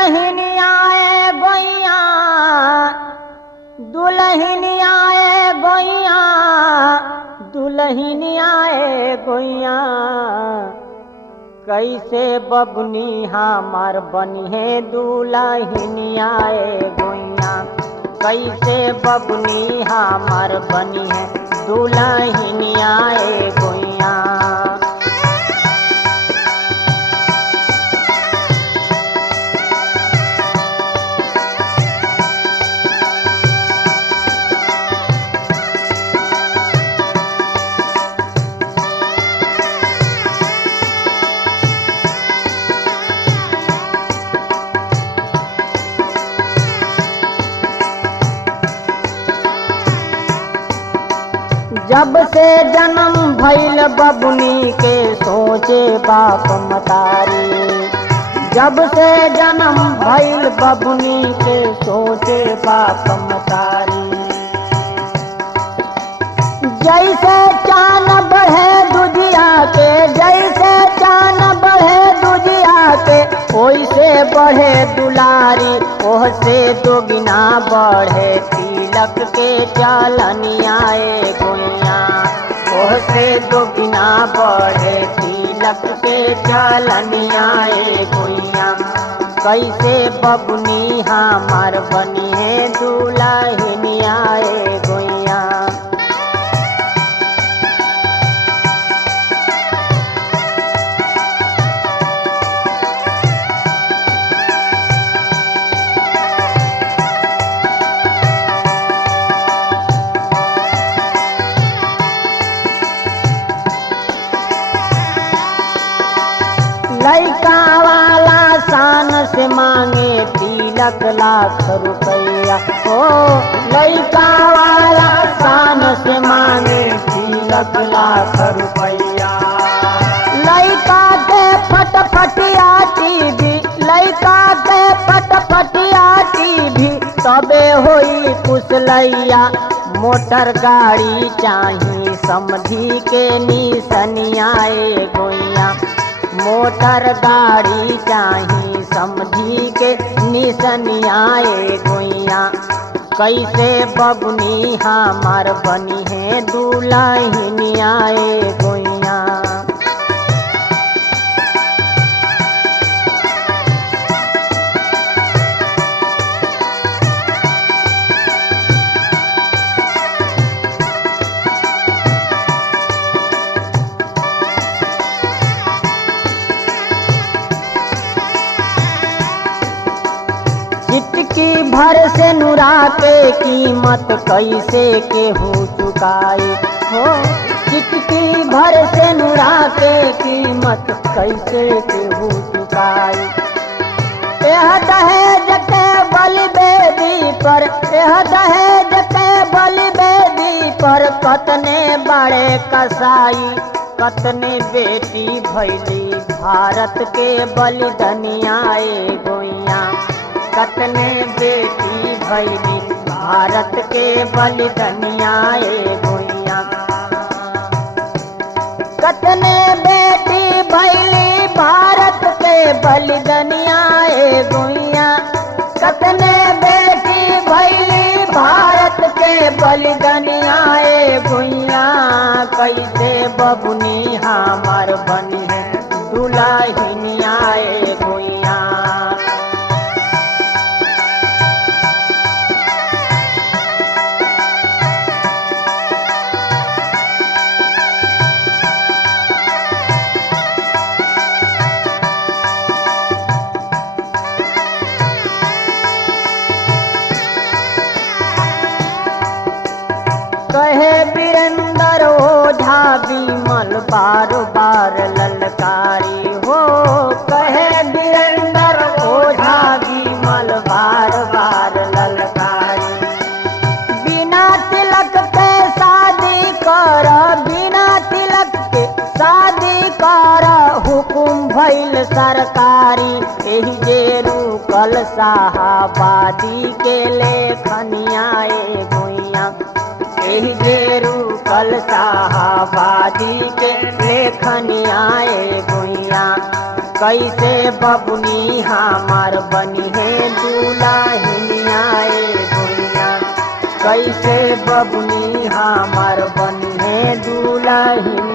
दुल्हन आए गोइया, दुल्हन आए गोइया, दुल्हन आए गोइया, कैसे बबनी हमार बनी है दुल्हन आए गोइया, कैसे बबनी हमार बनी है दुल्हन आए गोइया। जब से जन्म भइल बबुनी के सोचे बाप मतारी, जब से जन्म भइल बबुनी के सोचे बाप मतारी। जैसे चान बढ़े दुजिया के, जैसे चान बढ़े दुजिया के, ओइसे बढ़े दुलारी, ओह से दोगुना बढ़े तिलक के चालनियाए गोइया, ओह से दोगुना बढ़े तिलक के चालनियाए गोइया। कैसे बबुनी हमार बनी है दुल्हन आए गोइया। लइका वाला शान से मांगे तिलक लाख रुपया, ओ लइका वाला शान से मांगे तिलक लाख रुपया। लइका के फटफटिया टीवी, लइका के फटफटिया टीवी, तबे होई कुशलैया। मोटर गाड़ी चाही समधी के निसनियाए गोइया, मोटर गाड़ी चाही समझी के निसनियाए गोइया। कैसे बबुनी हमार बनी है दुल्हन आए गोइया। चिटकी भर से नुरा के कीमत कैसे केहू चुकाए, हो चिटकी भर से नुरा के कीमत कैसे केहू चुकाए। यह दहेज के बलिवेदी पर, यह दहेज के बलिवेदी पर कतने बड़े कसाई, कतने बेटी भैली भारत के बलिदानियाए गोइया, कतने बेटी भैली भारत के बलिदानियाए गोइया। कतने बेटी भैली भारत के बलिदानियाए गोइया, कतने बेटी भैली भारत के बलिदानियाए गोइया। कैसे बबुनी हमार बनी है दुल्हन आए गोइया। कहे वीरेंद्र ओझा विमल बार बार ललकारी, हो कहे वीरेंद्र ओझा विमल बार बार ललकारी। बिना तिलक के शादी कर, बिना तिलक के शादी कर, हुकुम भइल सरकारी। एही जे रुकल शाहाबादी के लेखनियाए गोइया, एही जे रुकल शाहाबादी के लेखनियाए गोइया। कैसे बबुनी हमार बनी है दुल्हनिया ए गोरिया कैसे बबुनी हमार बनी है दुल्हनिया